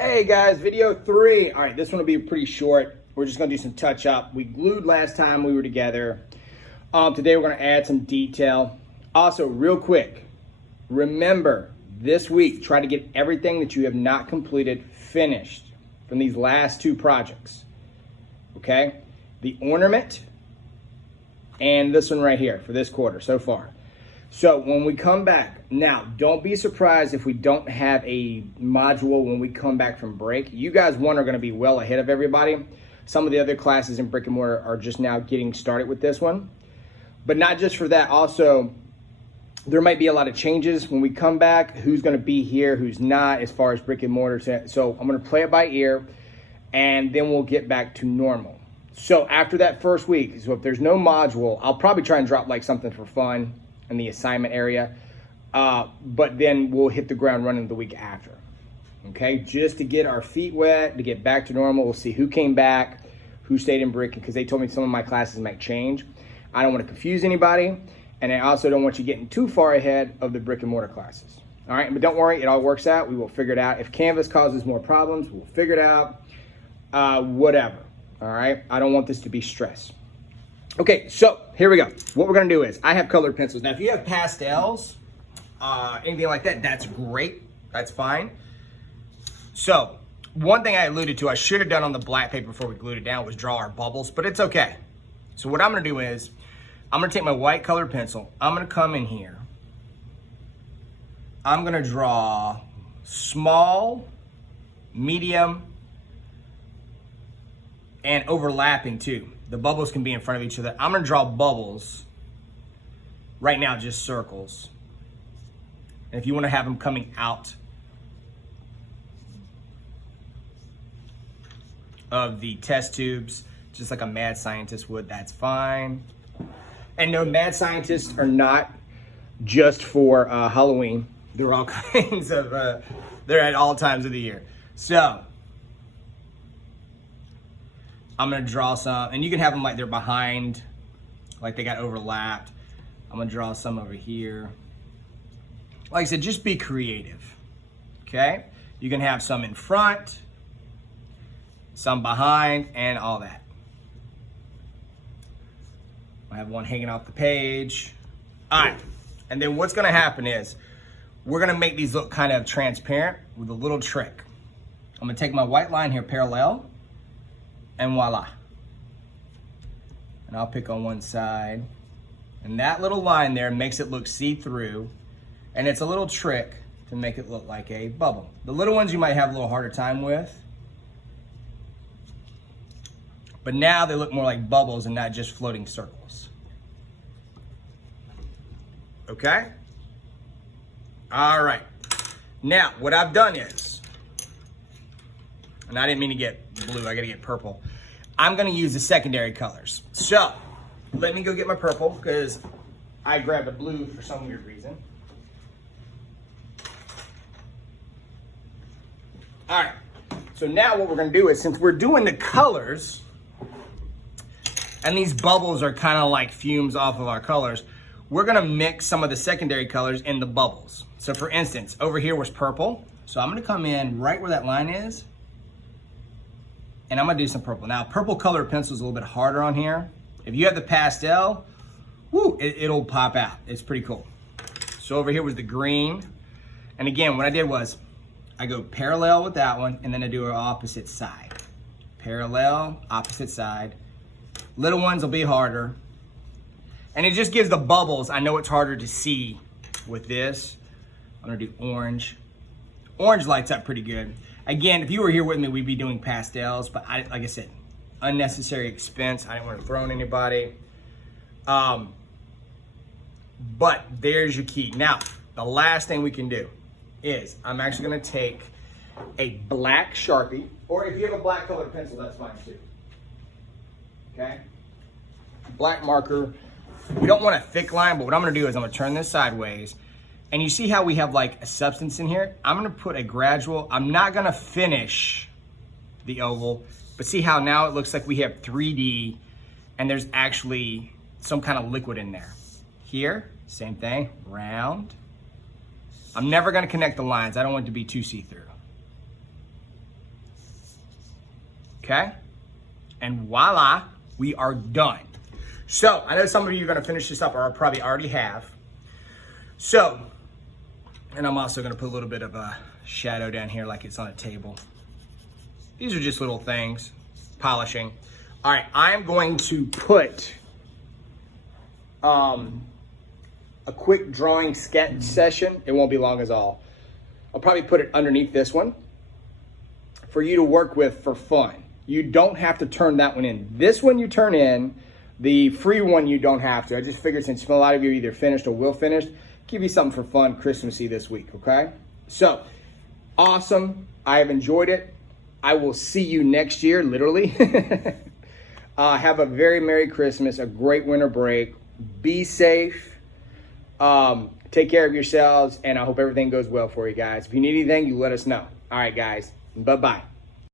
Hey guys, video 3. All right, this one will be pretty short. We're just gonna do some touch up. We glued last time we were together. Today we're gonna add some detail. Also, real quick, remember this week, try to get everything that you have not completed finished from these last 2 projects. Okay? The ornament and this one right here for this quarter so far. So when we come back, now don't be surprised if we don't have a module when we come back from break. You guys, one, are gonna be well ahead of everybody. Some of the other classes in brick and mortar are just now getting started with this one. But not just for that, also, there might be a lot of changes when we come back, who's gonna be here, who's not, as far as brick and mortar. So I'm gonna play it by ear, and then we'll get back to normal. So after that first week, so if there's no module, I'll probably try and drop like something for fun in the assignment area, but then we'll hit the ground running the week after. Okay, just to get our feet wet, to get back to normal. We'll see who came back, who stayed in brick, because they told me some of my classes might change. I don't want to confuse anybody, and I also don't want you getting too far ahead of the brick and mortar classes. All right, but don't worry, it all works out. We will figure it out. If Canvas causes more problems, we'll figure it out. Whatever. All right, I don't want this to be stress. Okay, so here we go. What we're gonna do is, I have colored pencils. Now, if you have pastels, anything like that, that's great, that's fine. So, one thing I alluded to, I should have done on the black paper before we glued it down, was draw our bubbles, but it's okay. So what I'm gonna do is, I'm gonna take my white colored pencil, I'm gonna come in here, I'm gonna draw small, medium, and overlapping too. The bubbles can be in front of each other. I'm gonna draw bubbles. Right now, just circles. And if you wanna have them coming out of the test tubes, just like a mad scientist would, that's fine. And no, mad scientists are not just for Halloween. They're all kinds of, they're at all times of the year. So, I'm gonna draw some, and you can have them like they're behind, like they got overlapped. I'm gonna draw some over here. Like I said, just be creative, okay? You can have some in front, some behind, and all that. I have one hanging off the page. All right, and then what's gonna happen is, we're gonna make these look kind of transparent with a little trick. I'm gonna take my white line here parallel, and voila. And I'll pick on one side. And that little line there makes it look see-through. And it's a little trick to make it look like a bubble. The little ones you might have a little harder time with. But now they look more like bubbles and not just floating circles. Okay? All right. Now, what I've done is, and I didn't mean to get blue, I gotta get purple. I'm gonna use the secondary colors. So, let me go get my purple, because I grabbed a blue for some weird reason. All right, so now what we're gonna do is, since we're doing the colors, and these bubbles are kind of like fumes off of our colors, we're gonna mix some of the secondary colors in the bubbles. So for instance, over here was purple. So I'm gonna come in right where that line is, and I'm gonna do some purple. Now, purple colored pencil is a little bit harder on here. If you have the pastel, woo, it'll pop out. It's pretty cool. So over here was the green. And again, what I did was, I go parallel with that one, and then I do an opposite side. Parallel, opposite side. Little ones will be harder. And it just gives the bubbles, I know it's harder to see with this. I'm gonna do orange. Orange lights up pretty good. Again, if you were here with me, we'd be doing pastels, but like I said, unnecessary expense. I didn't want to throw on anybody. But there's your key. Now, the last thing we can do is, I'm actually gonna take a black Sharpie, or if you have a black colored pencil, that's fine too. Okay? Black marker. We don't want a thick line, but what I'm gonna do is I'm gonna turn this sideways. And you see how we have like a substance in here? I'm gonna put a gradual, I'm not gonna finish the oval, but see how now it looks like we have 3D and there's actually some kind of liquid in there. Here, same thing, round. I'm never gonna connect the lines. I don't want it to be too see-through. okay? And voila, we are done. So I know some of you are gonna finish this up, or probably already have. So, and I'm also gonna put a little bit of a shadow down here like it's on a table. These are just little things, polishing. All right, I'm going to put a quick drawing sketch session. It won't be long at all. I'll probably put it underneath this one for you to work with for fun. You don't have to turn that one in. This one you turn in, the free one you don't have to. I just figured since a lot of you are either finished or will finish, give you something for fun, Christmassy this week, okay? So, awesome. I have enjoyed it. I will see you next year, literally. Have a very Merry Christmas, a great winter break. Be safe. Take care of yourselves, and I hope everything goes well for you guys. If you need anything, you let us know. All right, guys. Bye-bye.